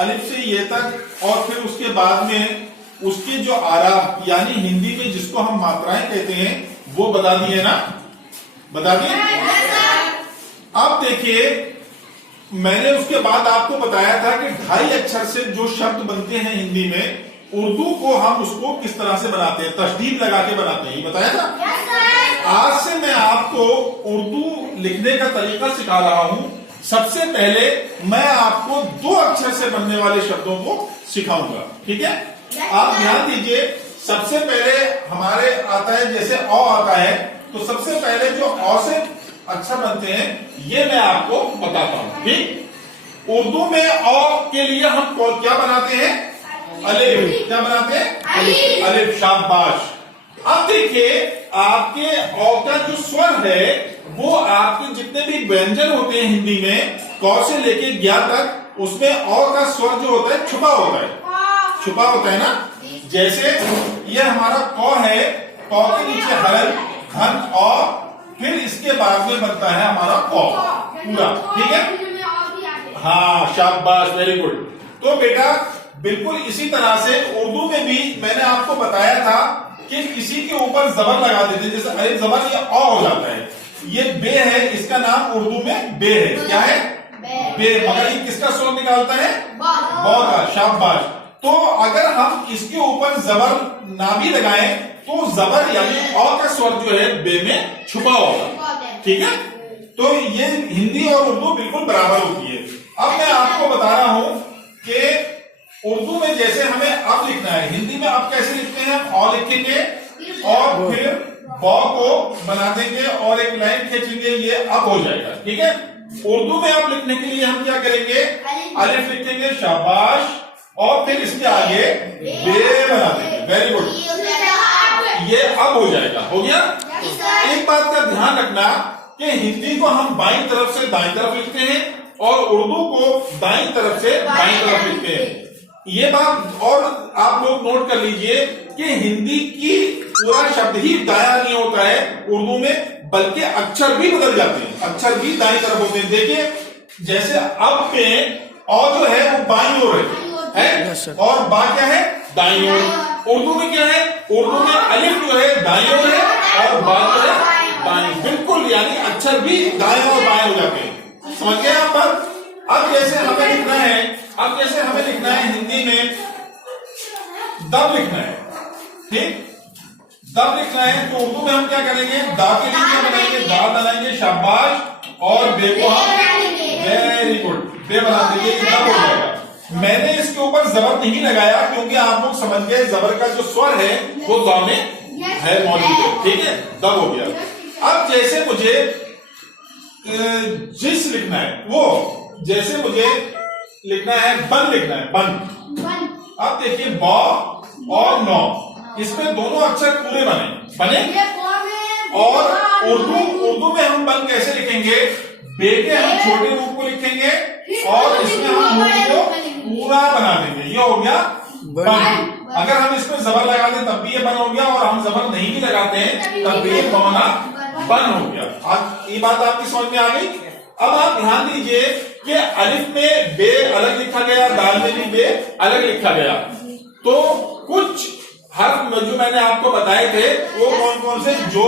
अलिफ से ये तक और फिर उसके बाद में उसके जो आराम यानी हिंदी में जिसको हम मात्राएं कहते हैं वो बता दिए ना, बता दिए। अब देखिए मैंने उसके बाद आपको बताया था कि 2.5 अक्षर से जो शब्द बनते हैं हिंदी में, उर्दू को हम उसको किस तरह से बनाते हैं, तशदीद लगा के बनाते हैं, ये बताया था। आज से मैं आपको उर्दू लिखने का तरीका सिखा रहा हूं। सबसे पहले मैं आपको 2 अक्षर से बनने वाले शब्दों को सिखाऊंगा, ठीक है। आप ध्यान दीजिए, सबसे पहले हमारे आता है जैसे अ आता है, तो सबसे पहले जो अ से अक्षर बनते हैं ये मैं आपको बताता हूं, ठीक। उर्दू में अ के लिए हम क्या बनाते हैं, अलिफ। क्या बनाते हैं, अलिफ। शाबाश। अब देखिए आपके अ का जो स्वर है वो आपके जितने भी व्यंजन होते हैं हिंदी में क से लेके ज्ञ तक, उसमें अ का स्वर जो होता है छुपा होता है, छुपा होता है ना। जैसे ये हमारा क है, क के नीचे हरल घन अ, फिर इसके बाद में बनता है हमारा क पूरा, ठीक है। हाँ शाबाश, वेरी गुड। तो बेटा बिल्कुल इसी तरह से उर्दू में भी मैंने आपको बताया था कि किसी के ऊपर जबर लगा देते हैं, जैसे अलिफ जबर ये अ हो जाता है, ये बे है, इसका नाम उर्दू में बे है। क्या है, बे। मगर ये किसका स्वर निकालता है, ब का। शाबाश। तो अगर हम इसके ऊपर जबर ना भी लगाएं तो जबर यानी अ का स्वर जो है बे में छुपा होगा, ठीक है। तो ये हिंदी और उर्दू बिल्कुल बराबर होती है। अब मैं आपको बता रहा हूं कि उर्दू में जैसे हमें अब लिखना है, हिंदी में अब कैसे लिखते हैं, हम अ लिखेंगे और फिर ब को बना देंगे और एक लाइन खींचेंगे, ये अब हो जाएगा, ठीक है। उर्दू में अब लिखने के लिए हम क्या करेंगे, अलिफ लिखेंगे, शाबाश, और फिर इसके आगे बे बना देंगे, वेरी गुड। ये अब हो जाएगा, हो गया। एक बात का ध्यान रखना कि हिंदी को हम बाईं तरफ से दाईं तरफ लिखते हैं और उर्दू को दाईं तरफ से बाईं तरफ लिखते हैं। ये बात और आप लोग नोट कर लीजिए कि हिंदी की पूरा शब्द ही दाया नहीं होता है उर्दू में, बल्कि अक्षर भी बदल जाते हैं, अक्षर भी दाईं तरफ होते हैं। देखिए जैसे अब में अ जो है वो बाईं ओर है और बा क्या है, दाईं ओर। उर्दू में क्या है, उर्दू में अलिफ जो है दाईं ओर है और बा जो है बाईं, बिल्कुल यानी अक्षर भी दाएं और बाएं हो जाते हैं। समझ गए आप बात। अब जैसे हमें लिखना है, अब जैसे हमें लिखना है हिंदी में दब लिखना है, ठीक, दब लिखना है, तो उर्दू में हम क्या करेंगे, दा के लिए क्या बनाएंगे, दा बनाएंगे, शाबाश, और बे को हम वेरी गुड बे बना देंगे, दब हो जाएगा। मैंने इसके ऊपर जबर नहीं लगाया क्योंकि आप लोग समझ गए जबर का जो स्वर है वो दा में है मौजूद है, ठीक है, दब हो गया। अब जैसे मुझे जिस लिखना है, वो जैसे मुझे लिखना है बन, लिखना है बन। अब देखिए ब और नौ, इसमें दोनों अक्षर पूरे बने और उर्दू में हम बन कैसे लिखेंगे, बे के हम छोटे रूप को लिखेंगे और इसमें हम नून को पूरा बना देंगे, ये हो गया बन। अगर हम इसमें जबर लगा दें तब भी ये बन हो गया और हम जबर नहीं भी लगाते हैं तब भी ये बना बन हो गया। आज ये बात आपकी समझ में आ गई। अब आप ध्यान दीजिए कि अलिफ में बे अलग लिखा गया, दाल में भी बे अलग लिखा गया। तो कुछ हर्फ जो मैंने आपको बताए थे वो कौन कौन से, जो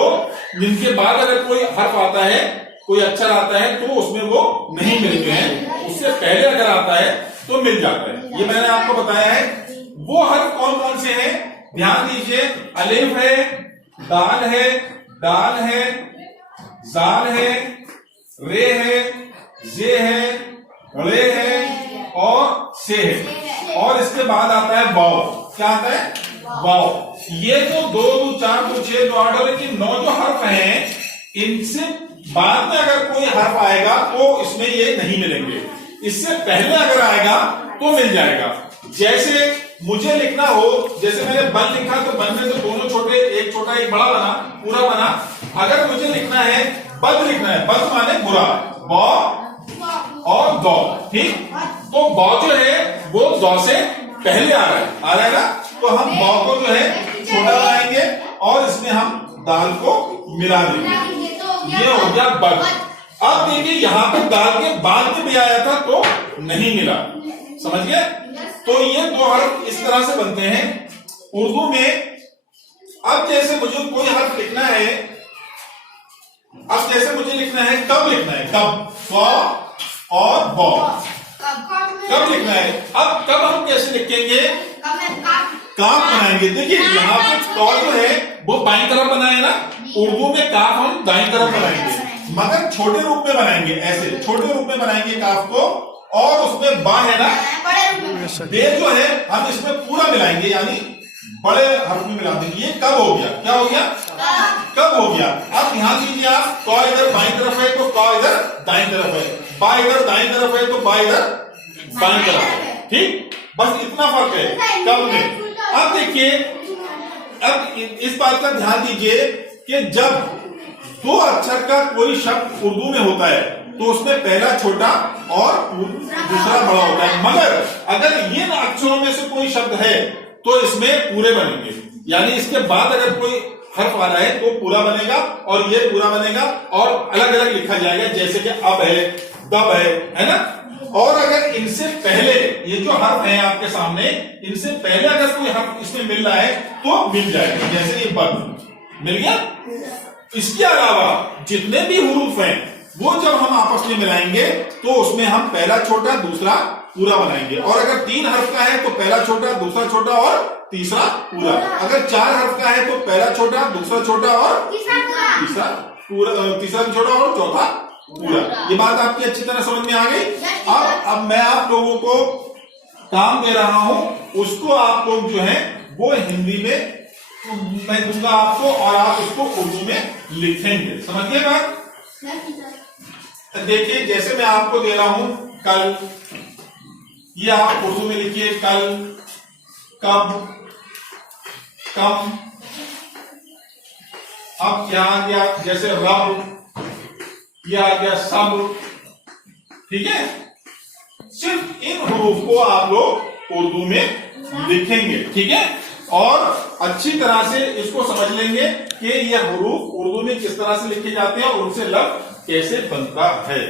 जिनके बाद अगर कोई हर्फ आता है, कोई अक्षर आता है तो उसमें वो नहीं मिलते हैं, उससे पहले अगर आता है तो मिल जाता है, ये मैंने आपको बताया है। वो हर्फ कौन कौन से हैं, ध्यान दीजिए, अलिफ है, दाल है, दाल है, जाल है, रे है, जे है, रे है और से है, और इसके बाद आता है वाव। क्या आता है, वाव। ये जो 2, 2, 4, 2, 6, 2, 8 और 9 जो हर्फ हैं, इनसे बाद में अगर कोई हर्फ आएगा तो इसमें ये नहीं मिलेंगे, इससे पहले अगर आएगा तो मिल जाएगा। जैसे मुझे लिखना हो, जैसे मैंने बन लिखा तो बन में तो दोनों छोटे, एक छोटा एक बड़ा बना, पूरा बना। अगर मुझे लिखना है बद, लिखना है बद माने बुरा, ब और दौ, ठीक, तो ब जो है वो दौ से पहले आ रहा है ना, तो हम ब को जो है छोटा बनाएंगे और इसमें हम दाल को मिला देंगे, ये हो गया बद। अब देखिए यहाँ पर दाल के बाद में भी आया था तो नहीं मिला, समझ गए? तो ये दो हर्फ इस तरह से बनते हैं उर्दू में। अब जैसे मुझे कोई हर्फ लिखना है, अब जैसे मुझे लिखना है, कब लिखना है, कब, क और ब, कब लिखना है। अब कब हम कैसे लिखेंगे, काफ बनाएंगे। देखिए यहाँ पे क जो है वो बाईं तरफ बनाए ना, उर्दू में काफ हम दाईं तरफ बनाएंगे, मगर छोटे रूप में बनाएंगे, ऐसे छोटे रूप में बनाएंगे काफ को। और उसमें बा है ना, बे जो है हम इसमें पूरा मिलाएंगे, यानी बड़े हर्फ में मिला देंगे। ये कब हो गया, क्या हो गया, कब हो गया। अब ध्यान दीजिए आप, क इधर बाईं तरफ है तो क इधर दाईं तरफ है, बा इधर दाईं तरफ है तो बा इधर बाईं तरफ है। ठीक, बस इतना फर्क है कब में। अब देखिए, अब इस बात का ध्यान दीजिए कि जब दो अक्षर का कोई शब्द उर्दू में होता है तो उसमें पहला छोटा और दूसरा बड़ा होता है, मगर अगर ये अक्षरों में से कोई शब्द है तो इसमें पूरे बनेंगे। यानी इसके बाद अगर कोई हर्फ आ रहा है तो पूरा बनेगा और ये पूरा बनेगा और अलग अलग लिखा जाएगा, जैसे कि अब है, दब है ना। और अगर इनसे पहले ये जो हर्फ है आपके सामने, इनसे पहले अगर कोई हर्फ इसमें मिल रहा है तो मिल जाएगा, जैसे ये बद मिल गया। इसके अलावा जितने भी हुरूफ हैं वो जब हम आपस में मिलाएंगे तो उसमें हम पहला छोटा दूसरा पूरा बनाएंगे। और अगर 3 हर्फ का है तो पहला छोटा दूसरा छोटा और तीसरा पूरा। अगर 4 हर्फ का है तो पहला छोटा दूसरा छोटा और तीसरा पूरा, तीसरा छोटा और चौथा पूरा। ये बात आपकी अच्छी तरह समझ में आ गई। अब मैं आप लोगों को काम दे रहा हूं, उसको आप लोग जो है वो हिंदी में मैं दूंगा आपको और आप उसको उर्दू में लिखेंगे। समझिए बात। देखिए जैसे मैं आपको दे रहा हूं कल, ये आप उर्दू में लिखिए, कल, कब, कम। अब क्या आ गया, जैसे रब, ये आ गया सब। ठीक है, सिर्फ इन हुरूफ को आप लोग उर्दू में लिखेंगे। ठीक है, और अच्छी तरह से इसको समझ लेंगे कि ये हुरूफ उर्दू में किस तरह से लिखे जाते हैं और उनसे लफ्ज कैसे बनता है।